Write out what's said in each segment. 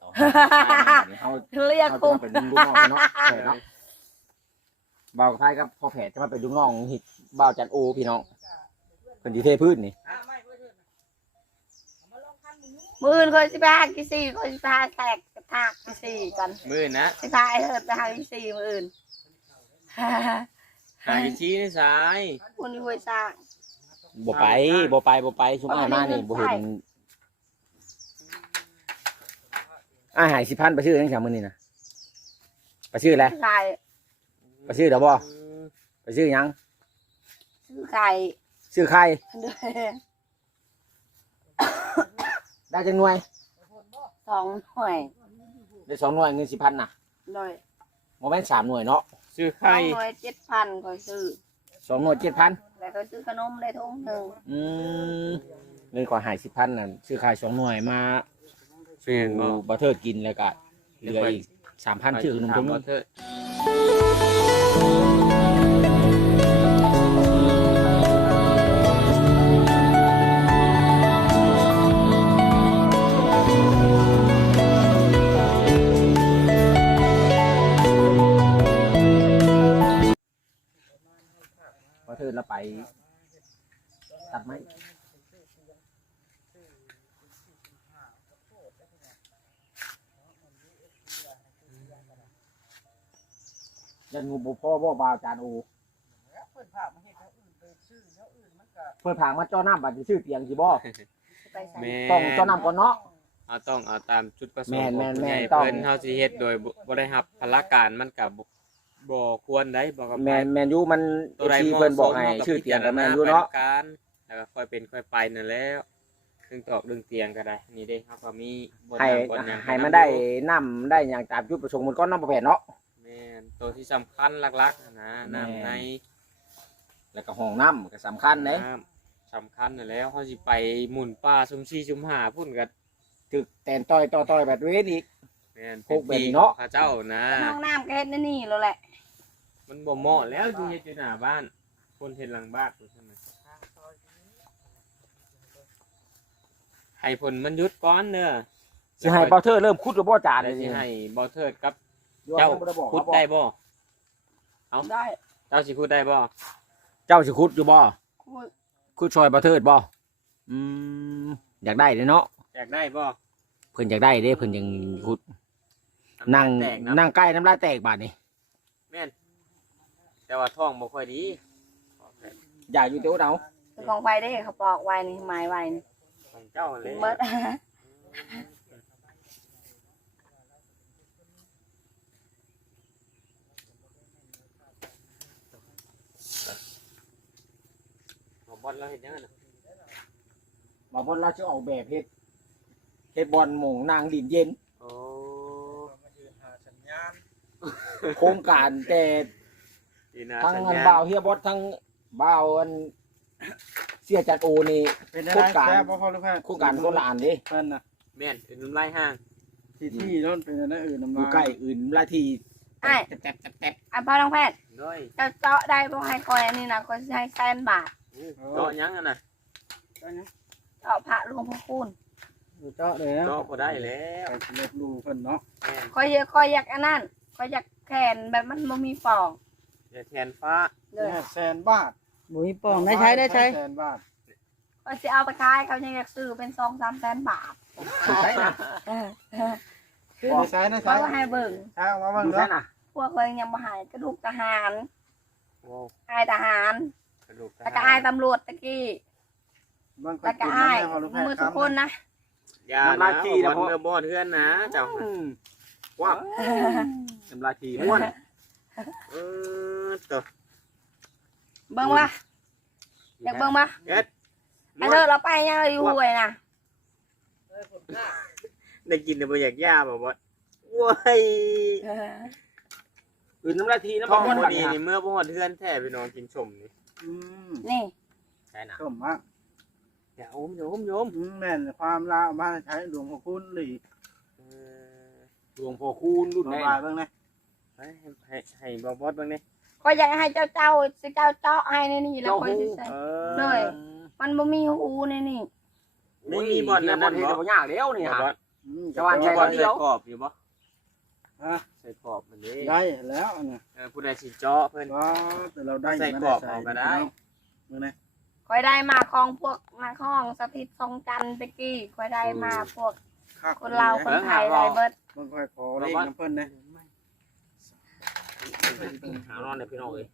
เอาให้เอาเรียกคุจะมเป็นลูกน้องเนาะแผดเนาะบ่าวกับไพ่ครับพ่อแผดจะมาเป็นลูกน้องหิบ่าวจันโอพี่น้องเพิ่นสิเทพื้นนี่มือนคอยสิไปหากี่สี่คอยสิไปหาแตกกระทากกี่สี่กันมือนนะสิพาไอ้เถิดไปหากี่สี่มือนหากินชี้ในสายคุณที่ห้วยสร้างบ่ไปบ่ไปบ่ไปชุมอ้ายมานี่บ่เห็น อ้ายหายสิพันไปชื่อจังซั่นมื้อนี้นะไปชื่ออะไรไข่ไปชื่อเดี๋ยวบ่ไปชื่อหยัง ซื้อไข่ชื่อใครด้วยได้จังหน่วยสองหน่วยได้สองหน่วยเงินสิพันน่ะโดยบ่แม่นสามหน่วยเนาะซื้อสอไข่งหน่วยเจ็ดพันคอยซื้อ สองหน่วยเจ็ดพันแล้วก็ซื้อขนมได้ทุ่งหนึ่งอืมเงินกว่าหายสิพันน่ะซื้อขายสองหน่วยมา เปลี่ยนบ่สู่บัตเทอร์กินแล้วก็เหลืออีกสามพันชื่อขนมถาทุ่งว่าเธอบัตเทอร์แล้วไป ตัดไม้ ยันงูบุพ่อบ่บาวจานโอเพื่อนผางมาเจ้าน้ำบัตรชื่อเตียงสิบ่ ไปใส่แม่ ต้องเจ้าน้ำก่อนเนาะ เอาต้องเอาตามจุดประสงแม่ค์นขแม่องนผู้ใหญ่แม่นต้อง เพิ่นเฮาสิเฮ็ดโดยบ่บ่ได้รับพละการมันก็บ่บ่ควรได้บ่กับแมนแมนยูมันตัวใดที่เหมาะเพิ่นสบอกมให้เฮาก็ชื่อเตียงกับแมนพิยูจารณเนาะไปการแล้วก็ค่อยเป็นค่อยไปนั่นแหล้วดึงตอกดึงเตียงก็ได้ นี่เด้เฮาก็มีบทให้บทหยังให้มันได้นํได้อย่างตามจุดประสงค์มันก็นำประเภทเนาะแม่นตัวที่สำคัญหลักๆนะน้ำในแล้วก็ห้องน้ำก็สำคัญเด้น้ำสำคัญนั่นแหล้วเขาสิไปหมุนป่าซุมซี่ซุมหาพุ่นกันถึกแตนต้อยต่อต้อยแบบเวทอีกแม่นพวกแบบนี้เนาะข้าเจ้านะน้องน้ำก็เฮ็ดในนี่แล้วแหละ มันบ่เหมาะแล้วที่เฮ็ดอยู่หน้าบ้าน คนเฮ็ดหลังบ้านใช่ไหมให้ผลมันหยุดก่อนเด้อสิให้บอเทอร์เริ่มคุดหรือบ่จานได้เลยสิสิให้บ่เทิดกับ เจ้าเจ้าคุดได้บ่ได้เจ้าสิคุดได้บ่เจ้าสิคุดอยู่บ่คุยคุดซอยบอเทอร์บ่อืมอยากได้เด้เนาะอยากได้บ่เพิ่นอยากได้เด้เพิ่นยังคุดนั่งแตกนะนั่งใกล้น้ำลายแตกบาดนี้แม่นแต่ว่าท้องบ่ค่อยดีอยากอยู่เตียวเอาคือของไปได้เขาปอกไว้นี่ไม้ไว้นี่ของเจ้าเลยเบิด อลเราเฮ็ดยังไงน่ะบางคนเราจะออกแบบเฮ็ดเฮ็ดบอลหมงนางดินเย็นโอ้โครงการแต่ดีนะทั้งสัญอันญาณบ่าวเฮียบอสทั้งบ่าวอันเสียจัดโอนี่ เป็นโครได้งการ แซ่บบ่พอลูกแพทย์โครงการคนละอันเด้เพิ่นน่ะแม่นเป็นน้ำลายห้างที่ที่โนั่นเป็นอันนั้นอื่นน้ำอยู่ลายใกล้อื่นละทีไอ้แตบแตบแตบไอ้พ่อน้องแพทย์น้อยจะเจาะได้บ่ให้คอยอันนี้นะคอยสิให้แสนบาท เจาะยังอะน่ะเจาะพระหลวงพ่อคุณเจาะเลยนะเจาะบ่ได้แล้วไปเล็บรูเพิ่นเนาะแม่นคอยอยากคอยอยากอันนั้นคอยอยากแขนแบบมันบ่มีปองอย่าแทนฟ้าเลยแม่แสนบาทบุยป่องได้ใช้ได้ใช้แสนบาทคอยสิเอาไปขายเขายังอยากซื้อเป็นสองสามแสนบาทใช่นะเออเออไม่ใช่นะเขาใช่ก็ให้เบิ่งใช่เอามาเบิ่งดูเนาะใช่นะพวกเลยยังบ่ใหายกระดูกทหารโอ้อายทหาร กระดูกแล้วก็อายตำรวจตะกี้เบิ่งคแล้วนก็กินอายน้ำแม่พอลูกแพทมือย์ทุกคนนะยานะบ่เมื่อบ่เทือนนะเจ้าอืมว้าวน้ำลายทีม้วนเออตัวเบิ่งว่าอยากเบิ่งมาเอ็ดอันเธอเราไปยังเราอยู่ห่วยนะได้กินแต่บ่อยากย่าบ่บ่ว้ายอื่นน้ำลายทีน้ำท้องม้วนบ่บัดดีนี้นี่เมื่อบ่ฮอดเทือนแท้พี่น้องกินชมนี่ อืมนี่ ใช่นะส้มมากอย่าอมอย่าอมอย่าอมอืมแม่นความลาวมาใช้หลวงพ่อคุณหลีเออหลวงพ่อคูณรุ่นมาไหนบายเบิ่งนะให้ให้ให้บ่บอสเบิ่งนี่คอยอยากให้เจ้าเจ้าสิเจ้าเจาะให้ในนี่แล้วคอยสิใส่ เอเลอย มันบ่มีหูในนี่ ไม่มีบ่อนนะนั่นบ่บ่เฮ็ดบ่ยากแล้วนี่บ่ฮะบอสบอืมชาวบ้านแค่บ่ใส่กรอบอยู่บ่ ฮะใส่กรอบมันนี่ได้แล้วอันเนี่ยเออผู้ใดสิเจาะเพิ่น ว้าแต่เราได้ใส่กรอบเอาก็ได้ มือไหนคอยได้มาของพวกนักห้องสถิตทรงจันทร์ตะกี้คอยได้มาพวกข้าคนลาวคนไทยได้เบิดบางคอยขอเลขน้ำเพิ่นนะหานอนในพี่น้องเลย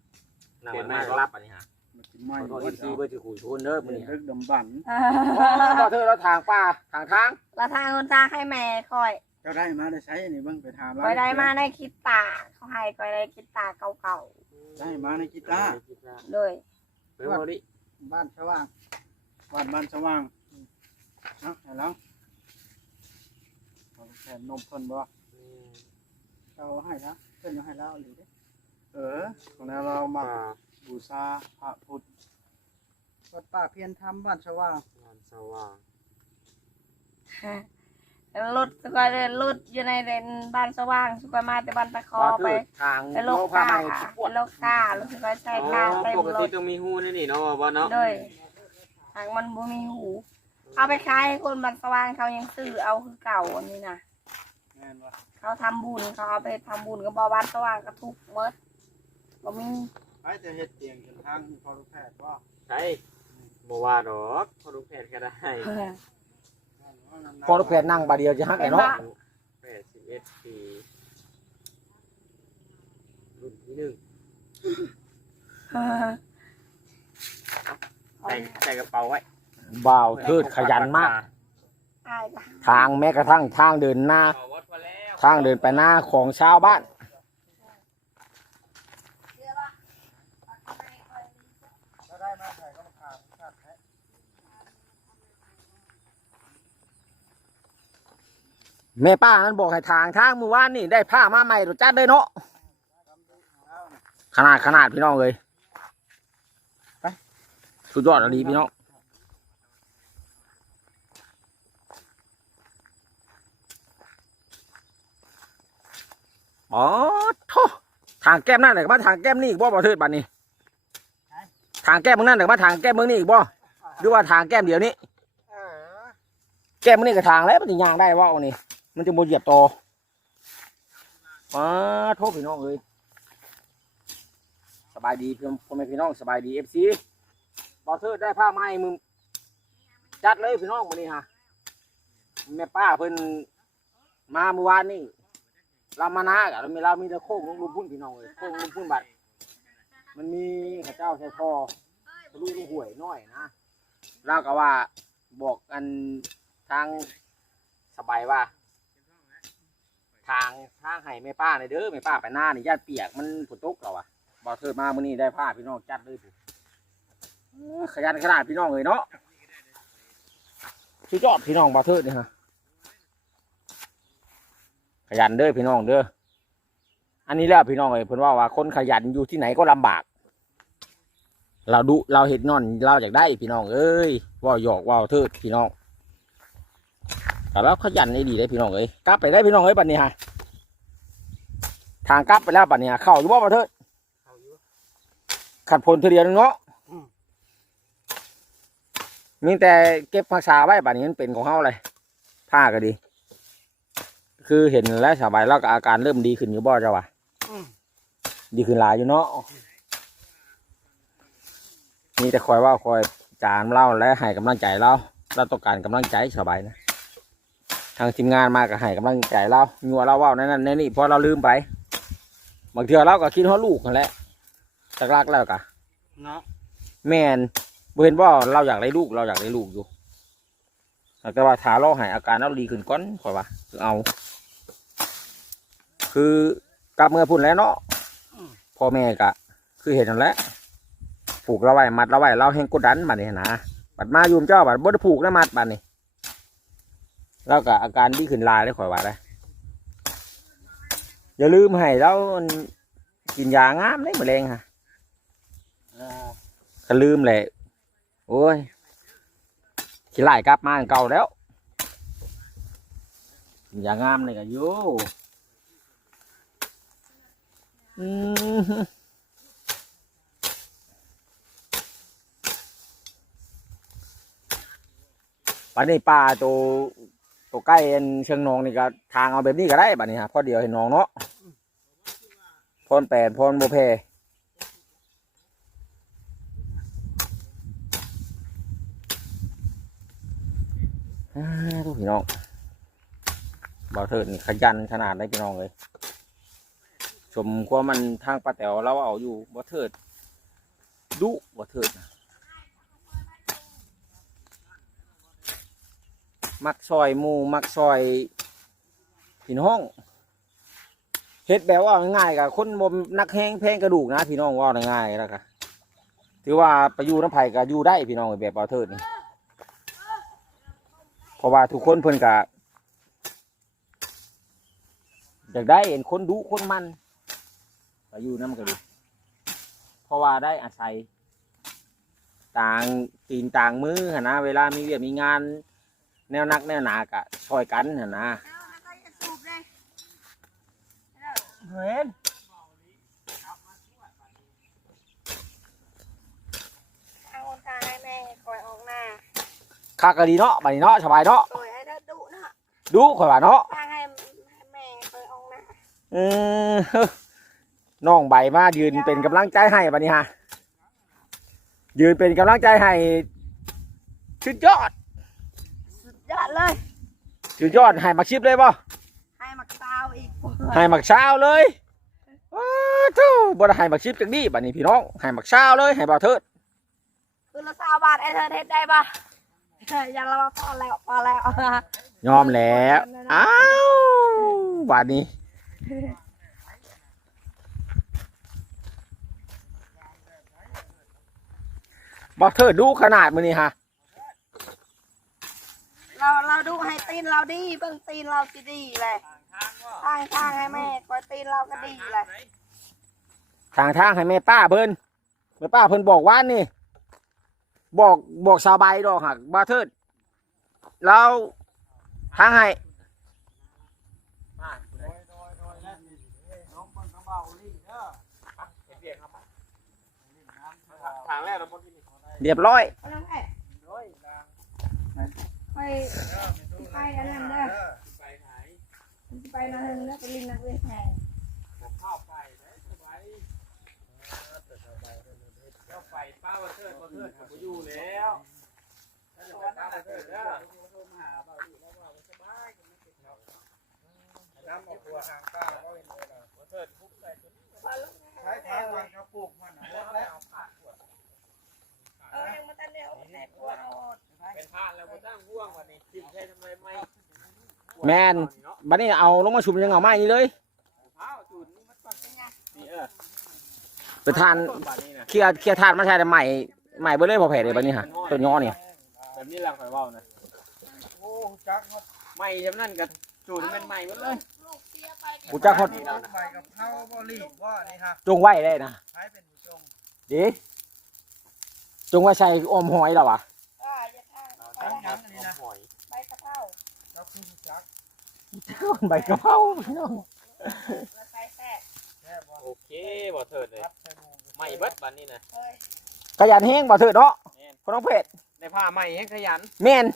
นั่งวันมาก็รับอันนี้ฮะมันสิไหม้ขอโทษที่ซีเบอร์ที่คุยทุนเด้อมื้อเป็นนี้ทึกดำบัน บ่เธอเราทางป่าทางทาง แล้วทางคนทางให้แม่คอย เจ้าได้มาได้ใช้อันนี้เบิ่งไปถามคอยได้มาในคิดตาเขาให้คอยได้คิดตาเก่าได้มาในกีตาร์ๆเลยไปบ่ดิบ้านสว่างบ้านบ้านสว่างเนาะเห็นแล้วเอาแทนนมเพิ่นบ่เจ้าให้แล้วเพิ่นยังให้แล้วหรือเด้เออของเราเรามาบูชาพระพุทธวัดป่าเพียรธรรมบ้านสว่าง งานสว่าง รถสุกอยเลยรถอยู่ในเรนบ้านสว่างสุกอยมาแต่บ้านตะคอบ่เธไปอทางไปโลกพากาไปปวดโลกาแล้วสุกอยใช้กาเต็มปกรติถต้องมีหูนี่นี่เนาะบ่เนาะโดยทางมันบ่มีหู เอาไปขายให้คนบ้านสว่างเขายังซื้อเอาคือเก่าอันนี้นะแม่นว่าเขาทำบุญเขาเอาไปทำบุญกับบ่บ้านสว่างก็ทุกเมดบ่มีไปจะเฮ็ดเตียงจนทางพอรู้แพทย์ว่าใช่บ่ว่าดอกพอลูกแพทย์ก็ได้ พอรถแพทย์นั่งบาดเดียวจะฮักไอ้เนาะ81ปีรุ่นที่หนึ่งใส่ใส่กระเป๋าไว้บ่าวเทิดขยันมากอายจ้ะทางแม้กระทั่งทางเดินหน้าขอวัดพอแล้วทางเดินไปหน้าของชาวบ้าน ก็ได้มาใส่ก็มาขาดขาดแท้ แม่ป้านั้นบอกให้ทางทางเมื่อวานนี่ได้ผ้ามาใหม่รถจัดเลยเนาะขนาดขนาดพี่น้องเลยไปสุดยอดอะไรพี่น้องอ๋อโททางแก้มนั่นไหนมาทางแก้มนี่อีกบ่บ่เทิดบัดนี้ ทางแก้มมึงนั่นไหนมาทางแก้มมึงนี่อีกบ่หรือว่าทางแก้มเดียวนี้ แก้มมึงนี่ก็ทางแล้วมันจะยางได้ว่าอันนี้ มันจะโมเหยียบต่อมาโทษพี่น้องเลยสบายดีเพี่พ่อแม่พี่น้องสบายดีเอฟซีบอเทอร์ได้ผ้าไหมมึงจัดเลยพี่น้องวันนี้ฮะแม่ป้าเพิ่นมาเมื่อวานนี่เรามานากะเรามีเรามีต่โค้งลงลุมพุ่นพี่น้องเลยโค้งลุมพุ่นบัดมันมีข้าเจ้าใช้คอทะลุลูกห่วยน้อยนะเราก็ว่าบอกกันทางสบายว่า ทางทางให้แม่ป้าในอยเด้อแม่ป้าไปหน้านี่ญาติเปียกมันฝนตกเราอะบอเธอมาเมื้อนี้ได้ผ้าพี่น้องจัดเลยผมเอ้อขยันขนาดพี่น้องเลยเนาะสุดยอดพี่น้องบอเธอเนี่ยฮะขยันเด้อพี่น้องเด้ออันนี้แล้วพี่น้องเลยเพิ่นว่าว่าคนขยันอยู่ที่ไหนก็ลำบาก เราดูเราเห็นนอนเราอยากได้พี่น้องเอ้ยว่าหยอกว่าเทิดพี่น้อง แต่เราขยันได้ดีได้พี่น้องเอ้ยกลับไปได้พี่น้องเอ้ยปันนี้ฮะทางกลับไปแล้วปันนี้ฮะเข้าอยู่บ่มาเถิดขัดผลเทอเดียวนึงเนาะมีแต่เก็บภาษาไว้ปันนี้มันเป็นของเขาเลยผ้าก็ดี คือเห็นแล้วสบายแล้วก็อาการเริ่มดีขึ้นอยู่บ่เจ้าวะดีขึ้นหลายอยู่เนาะมีแต่คอยเว่าคอยจานเล่าและให้กำลังใจเราเราต้องการกำลังใจสบายนะ ทางทีมงานมาก็ให้กำลังใจเรายัวเราเว่านั่นนั่นนนนี่เพอเราลืมไปบางเทีเราก็คิดว่าลูกนั่นแหละจากรักแล้วกะเนาะแม่นบ่เห็นว่าเราอยากได้ลูกเราอยากได้ลูกอยู่แต่ว่าถ้าเราใหายอาการเราดีขึ้นก่อนค่อยว่าคือเอา คือกลับเมื่อพุ่นแล้วเนาะพ่อแม่กะ คือเห็นนั่นแหละผูกเราไว้มัดเราไว้เราแห้งกดดันบัดนี้นะบัดมาอยู่เจ้าบัดบ่ได้ผูกนะมัดบัดนี้ แล้วก็อาการดีขึ้นลายได้ข่อยว่าได้อย่าลืมให้เรากินยางามได้แมลงฮะเออก็ลืมแหละโอ้ยขี้ไล่กลับมาอันเก่าแล้วกินยางามเลยก็อยู่อืมฮึวันนี้ป้าตัว ตัวใกล้อันเชิงนองนี่ก็ทางเอาแบบนี้ก็ได้บัดนี้ฮะพอเดียวเห็นหนองเนาะพรแปดพรโบเพอ่าทุกพี่น้องบ่าวเถิดนี่ขยันขนาดได้พี่น้องเลยชมความันทางป้าแต๋วเราเอาอยู่บ่เถิดดุบ่เถิดนะ มักซอยหมูมักซอยพี่น้องเฮ็ดแบบว่าง่ายๆกับคนบ่นักแห้งแพงกระดูกนะ พี่น้องว่าง่ายๆแล้วก็ถือว่าไปอยู่น้ำไผ่ก็อยู่ได้พี่น้องแบบบ่าเถิดนี่เพราะว่าทุกคนเพิ่นก็อยากได้เห็นคนดุคนมันไปอยู่น้ำกันดิเพราะว่าได้อาศัย ต่างตีนต่างมือนะเวลามีเวียมีงาน แนวนักแนวหนากะช่วยกันหนนะเอาแล้วก็จะสูบเลยเห็นเอาทางให้แม่คอยออกหน้าคักกะดีเนาะบัดนี้เนาะสบายเนาะโดยให้เราดุนะดูข่อยว่าเนาะทางให้ให้แม่คอยออกหน้าเออน้องใบมายืนเป็นกำลังใจให้บัดนี้ฮะยืนเป็นกำลังใจให้ชุดยอดสุด ยอดเลยชุดยอดให้มาชิปเลยป่ะให้มักซาวอีกให้หมักเช้าเลยว้าวทูบ่ได้ให้หมักชิปจังนี้บัดนี้พี่น้องให้หมักเช้าเลยให้บ่าวเทิดคือละสาวบาทไอ้เธอเทศได้ปะอย่าละว่าพอแล้วพอแล้วยอมแล้วอ้าวบาดนี้บอกเธอดูขนาดมือนี่ฮะ เราเราดูให้ตีนเราดีเบิ่งตีนเราสิดีเลยทางทางให้แม่คอยตีนเราก็ดีเลยทางทางให้แม่ป้าเพิ่นแม่ป้าเพิ่นบอกว่านี่ บอกบอกสาวใบดอกหักบาเทิดเราทางให้ทางแรกเราบ่กินเรียบร้อยเอาน้ำแม่ ไปไปอันนั้นเด้อไปไหนไปนั่นนึงแล้วไปลินนักเวทแทนผมเข้าไปได้สบายเข้าไปป้าว่าเทิดบ่เทิดก็บ่อยู่แล้วถ้าจะไปป้าว่าเทิดเด้อน้ำออกตัวทางป้าก็เห็นเลยนะบ่เทิดคุกไปจนใช้ทางวันเขาปลูกมันนะแล้วเออยังมาตันเดียวแม่กลัวเอา เป็นพานแล้วบ่ตั้งห่วงวันนี้ทิ่มใช้ทำไมไม่แมนบัดนี้เอาลงมาชุบยังเอาไม้นี่เลยเท้าจุดนี่มันก่อนนี่เออไปทานต้นบาดนี้นะเคลียร์เคลียร์ทานมาใช้แต่ใหม่ใหม่เบิ่เลยพอแผ่เลยบัดนี้ฮะต้นยอเนี่ยแบบนี้เราค่อยเว้านะโอ้จักหมดไม่จำนั่นก็จุดเป็นใหม่หมดเลยลูกเสียไปกูจักฮอดใบกับข้าวบ่รีบว่านี่ฮะจงไว้ได้นะใช้เป็นผู้จงดิจงไว้ใส่อมหอยแล้ววะ อ่าอย่าทางไป จัก นะ ยังอันนี้นะ ใบกระเพรา แล้วคือจัก ใบกะเพราพี่น้องแล้วใส่แทรกแค่บ่โอเคบ่เถิดเลยรับใช้หมูไม่เบิดบัดนี้นะเฮ้ยขยันแห้งบ่เถิดเนาะคนน้องเพชรในผ้าใหม่ให้ขยันแม่น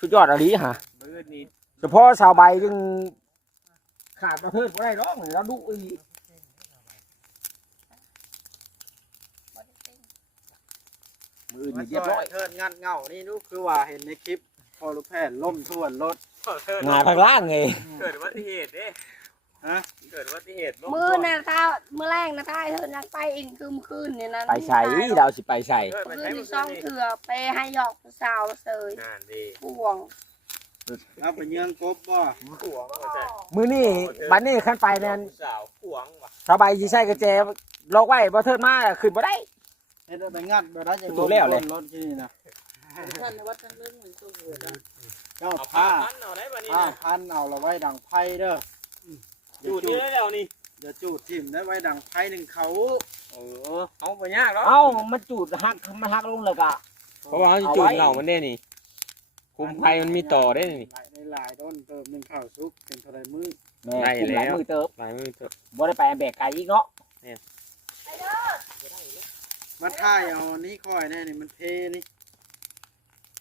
สุดยอดอะไรฮะมือนี้เฉพาะสาวใบจึงขาดบ่เถิดบ่ได้หรอกเราดุอีบอดี้ติ้งมือมานี่เรีเรียยบบร้ร้ออยยเทิดงัดเงานี่ดูคือว่าเห็นในคลิปพอลูกแพทย์ล่มท่วนรถ บ่เถิดงาทางล่างไงเกิดอุบัติเหตุเด้ฮะเกิดอุบัติเหตุล้มือน่ะท้ามือแรงนะท้ายเธอนักไปอีกคืมคืนเนี่ยนะไปใส่ดาวสิไปใส่เกิดไปคืใช้นมืที่อซ่องนี่เถื่อไปให้หยอกผู้สาวเสยงานดีห่วงเอาไปเยืองกบบ่ขวงว่าแต่มือนี่บัดนี้ขั้นไปนั่นสาวขวงว่ะสาวใบสิใส่กระแจล็อกไว้บ่เถิดมาขึ้นบ่ได้เฮ็ดเอาไปงัดบ่ได้จังตัวแล้วเลยรถที่นี่นะท่านวัดทั้งเรื่องเหมือนตัวหัวนะเจ้าเอาผ้าผ้าพันเอาได้บัดนี้ผ้านะพันเอาละไว้ดังไพ่เด้ออจูดนี่ได้แล้วนี่เดี๋ยวจูดทิ่มได้ไว้ดังไพ่หนึ่งเขาเออเอาไปยากแล้วเอ้ามันจูดหักมันหักลงเลยกะ เพราะว่าเขาสิจูดเหงามันได้นี่คุมไฟมันมีต่อได้นี่หลายในหลายต้นเติมหนึ่งข้าวซุปเป็นเท่าไรมือแม่ได้คุมหลายแล้ว มือเติบหลายมือเถอะบ่ได้ไปแบกไก่อีกเนาะมาท่ายเอาอันนี้ค่อยแน่นี่มันเทนี่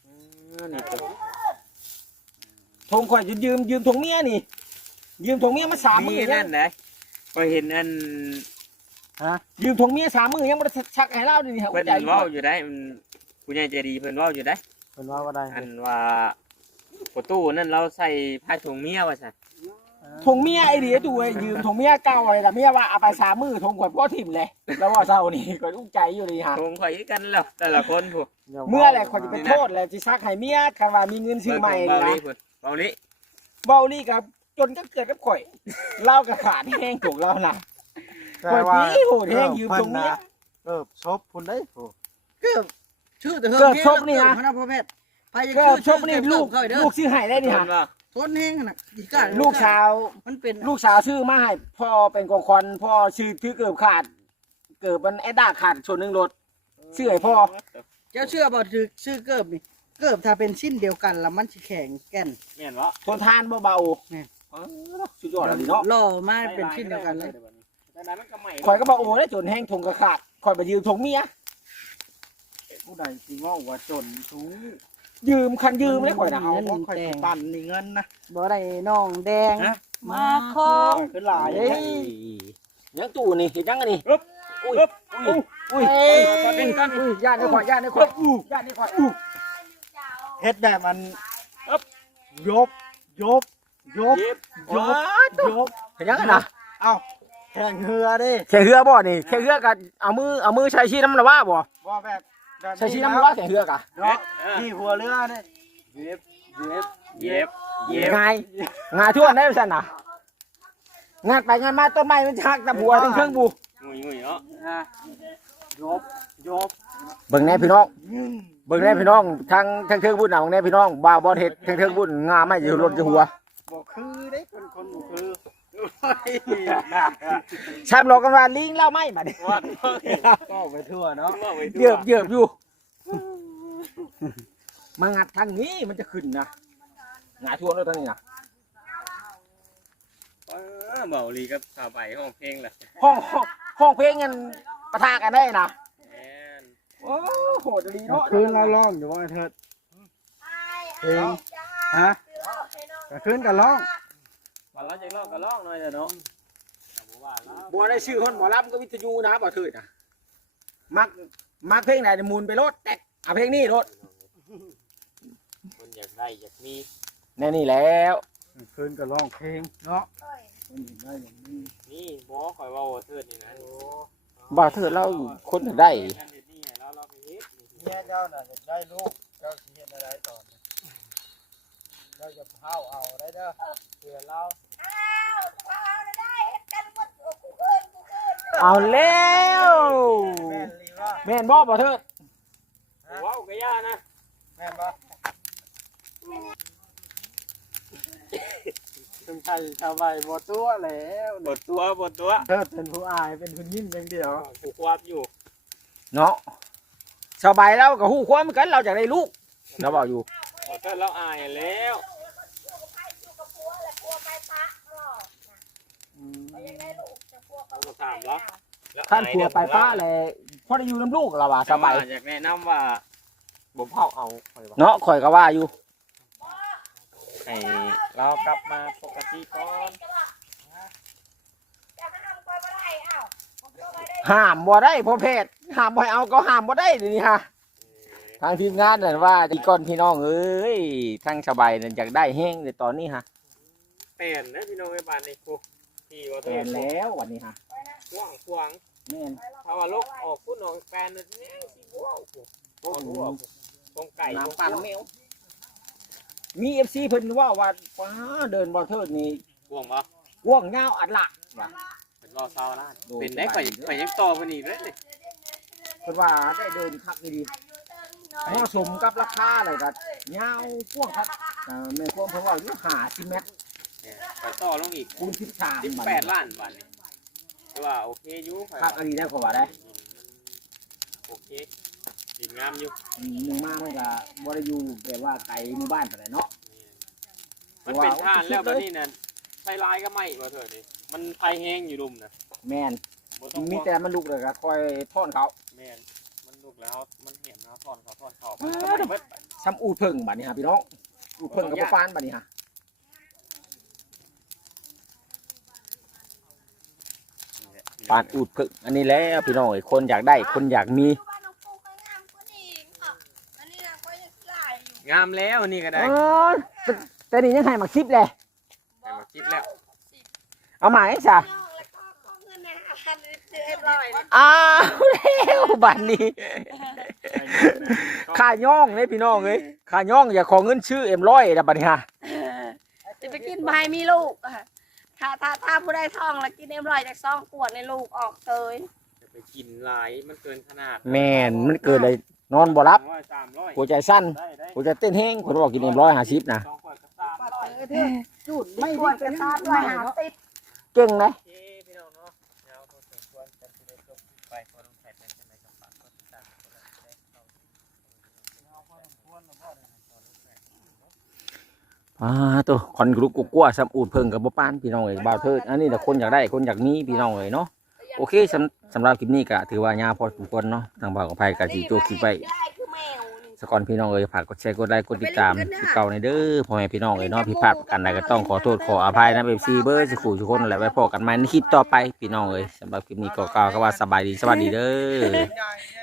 อืมนี่ตัว ทงข่อยยืมยืมยืมทงเมียนี่ ยืมทงเมียมาสามมีมื้อนั่นนะก็เห็นอันยืมทงเมียสามมื้อยังบ่ได้ชักให้เล่านี่ฮะเพิ่นใจเว้าอยู่ได้มันผู้ใหญ่ใจดีเพิ่นเว้าอยู่ได้เพิ่นว่าว่าได้อันว่าประตูนั่นเราใส่ผ้าถุงเมียว่าซั่นทงเมียไอ้ดิดูไอ้ยืมทงเมียเก่าไอ้ล่ะเมียว่าเอาไปสามมื้อทงข่อยพ่อถิ่มเลย แล้วว่าเศร้านี่ข่อยอุ้งใจอยู่นี่ฮะถุงข่อยคือกันแล้วแต่ละคนผู้เมื่อไหร่ข่อยจะไปโทษแล้วสิซักให้เมียคันว่ามีเงินซื้อใหม่เบานะลีพุ่น เบาลีเบาลี่กับ จนก็เกิดกับข่อยเล่ากับขาดแห้งถูกเราน่ะแต่ข่อยว่าพี่โหดแห้งยืมทงเมียเออชอบพุ่นได้โหเกือบชื่อแต่เฮิเกิดชกนี่นะเกิดพ่อแม่ไปจะก็ชื่อชกนี่ลูกเขาเด้อลูกซื้อให้ได้นี่เพิ่ฮะนว่าทนแห้งน่ะอีกาลูกสาวมันเป็นลูกสาวซื้อมาให้พ่อเป็นกองคอนพ่อชื่อถือเกือบขาด เกิดมันไอ้ด้าขาดส่วนหนึ่งรถซื้อให้พ่อเจ้าเชื่อบ่ถือชื่อเกิบนี่ เกิบถ้าเป็นชิ้นเดียวกันแล้วมันสิแข็งแก่น แม่นบ่ทนทานเบาแม่ๆเออสุดยอดเลยเนาะล่อมาเป็นชิ้นเดียวกันเลยแต่นั้นมันก็ใหม่ข่อยก็บอกโอ้ได้จนแห้งทงกระขาดข่อยไปยืมทงเมียผู้ใดสิว่าว่าจนสูงยืมคันยืมเลยข่อยนะเอาบ่ค่อยสิปั่นนี่เงินนะ บ่ได้น้องแดง ฮะ มาคองขึ้นหลายเฮ้ยยังตู้นี่เห็นยังไงนี่อุ้ยอุ้ยอุ้ยเอ้ยเป็นกันอุ้ยญาติในข่อยญาติในข่อยญาติในข่อยอู้ เฮ็ดแบบมันยบยบยบยว้าบยบเห็นยังไงนะเอ้าแข่งเรือดิแข่งเรือบ่นี่แข่งเรือกันเอามือเอามือใช้ชีน้ำละว่าบ่ว่าแบบแบบใช้ชีน้ำละว่าแข่งเรือกะเนาะที่หัวเรือนี่เย็บเย็บเย็บเย็บงายงายทั่วได้สั่นน่ะงานไปงานมาต้นไม้มันชักตะบัวทั้งเครื่องบูงุยงุยเนาะอะยบยบเบิ่งแน่พี่น้อง เบิ่งแน่พี่น้องทางทางเครื่องบุญน่ะเบิ่งแน่พี่น้องบ่าวบอลเฮ็ดทางเครื่องบุญงาไม่อยู่รถจะหัวบ่คือเด้คนคนบ่คือช้ำหลอกกันว่าลิงเล่าไม่มาดิวัดก็ไปทั่วเนาะว่าไว้ทั่วเหยือบเหยือบอยู่มางัดทางนี้มันจะขึ้นนะงายทั่วรถทางนี้นะเออเบาลีกับสาวใบห้องเพลงแหละห้องห้องห้องเพลงกันปะทะกันได้นะแม่น โอ้โหดดีเนาะคืนเราร้องอยู่ว่าเถิดเพลงฮะก็คืนกันร้องวันเราจะลอกก็ลอกหน่อยเด้อเนาะแต่บ่ว่าแล้วบัวได้ชื่อคนหมอลำก็วิทยุนะบ่เถิดนะมักมักเพลงไหนมูลไปรถแตกเอาเพลงนี้รถคนอยากได้อยากมีแน่นี่แล้วคืนกันร้องเพลงเนาะคนเห็นได้อย่างนี้นี่บ่คอยเว้าเทิดนี่นะบ่เถิดเราคนถึงได้ เมียเจ้าน่ะจะได้ลูกเจ้าสิเฮ็ดอะไรต่อเนี่ยเจ้าจะเผาเอาได้เด้อเผื่อเราเอาแล้วแม่นลีว่าแม่นบ่บ่เถิดเว้าก็ย่านะแม่นบ่ถึงไทยชาวใบบ่ตัวแล้วบทตัวบทตัวเธอเป็นผู้อายเป็นผู้ยิ้มอย่างเดียวผูกความอยู่ เนาะ สบายแล้วก็ฮู้ความกันเราจะได้ลูกเราบอกอยู่บทเทิดเราอายแล้วอืมเราถามแล้วแล้วท่านผัวไปป้าเลยพอได้อยู่น้ำลูกเราว่าสบายอยากแนะนำว่าบ่เผาเอาคอยว่าเนาะข่อยก็ว่าอยู่ให้เรากลับมาปกติก่อน ห้ามบ่ได้เพราะเพศห้ามบ่ให้เอาก็ห้ามบ่ได้เดี๋ยวนี้ฮะทางทีมงานนั่นว่าอีก่อนพี่น้องเอ้ยทางสบายนั่นอยากได้แห้งในตอนนี้ฮะแป่นนะพี่น้องไอ้บ้านในครูที่ว่าแปลนแล้ววันนี้ฮะขวางขวางแม่นถ้าว่าลกออกพุ่นออกแปลนนั่นแน่สิว้าวโอ้โหตรงไก่น้ำปลาแมวมีเอฟซีเพิ่นว่าว่าว้าเดินบ่เทิดนี่ห่วงบ่ว่องยาวอัดละว่ะเป็น รอเศร้าล้านเป็นได้ข่อยข่อยยังต่อเพิ่นอีกเลยนี่เพิ่นว่าได้เดินคักดีๆเหมาะสมกับราคาเลยก็ยาวกว้างครับแต่แม่นความเพิ่นว่าอยู่50เมตรเนี่ยข่อยต่อลงอีกคูณ13 18ล้านบาทนี่แต่ว่าโอเคอยู่ข่อยคักอันนี้ได้ขอว่าได้โอเคดีงามอยู่อืมหนึ่งมามันก็บ่ได้อยู่แบบว่าไกลหมู่บ้านปานใดเนาะมันเป็นท่านแล้วบัดนี้นั่นไฟลายก็ไหม้บ่เถิดดิ มันไฟแห้งอยู่ดุมนะแมนบ่ตองมีแต่มันลุกเลยครับคอยทอนเขาแมนมันลูกแล้ว มันเห็นนะทอนเขาทอนเขามัซ้ำอูดเพิ่งบัดนี้ฮะพี่น้องอูดเพิ่งกับบ่ฟานบัดนี้ฮะปานอูดเพิ่งอันนี้แล้วพี่น้องคนอยากได้คนอยากมีงามแล้วนี่ก็ได้แต่นี่ยังให้มาคลิปเลยแต่มาคิปแล้ว เอามาให้จ้ะน้องแล้วก็ขอเงินในห้าพันซื้อเอ็มร้อยนะอ้าวแล้วบัดนี้ค่าย่องเลยพี่น้องเอ้ยค่าย่องอย่าขอเงินชื่อเอ็มร้อยนะบัดนี้ฮะจะไปกินใบมีลูกอะถ้าถ้าถ้าผู้ได้ทองแล้วกินเอ็มร้อยจากซองขวดในลูกออกเตยจะไปกินหลายมันเกินขนาด แม่นมันเกิดอะไรนอนบ่รับร้อยสามร้อยหัวใจสั้นได้ได้หัวใจเต้นแห้งคนบอกกินเอ็มร้อยห้าสิบนะสองขวดกับสามปัดร้อยเออเท่จุดไม่ขวดกระซาบร้อยห้าสิบเก่งนะโอเคพี่น้องเนาะเดี๋ ยวพอสมควรจะสิได้จบคลิปไปพอต้องใส่เป็นจังไดก็ฝากกดติดตามกดไลค์กดแชร์เข้าอ่าตัวคอนกรุกกลัวซ้ำอูดเพิ่งกับบ่ปานพี่น้องเอ้ยบ่าวเทิดอันนี้แต่คนอยากได้คนอยากมีพี่น้องเอ้ยเนาะโอเคสำสำหรับคลิปนี้ก็ถือว่ายาวพอสมควรเนาะทางบ่าวกับไผก็สิโจกคลิปไว้ได้คือแมวนี่ สก่อนพี่น้องเอ้ยฝากกดแชร์กดไลค์กดติดตามคือเก่าในเด้อพ่อแม่พี่น้องเอ้ยเนาะผิดพลาดประกันใดก็ต้องขอโทษขออภัยนะเอฟซีเบอร์สุขุทุกคนแหละไว้พอกันใหม่ในคลิปต่อไปพี่น้องเอ้ยสำหรับคลิปนี้ก็กล่าวคำว่าสบายดีสวัสดีเด้อ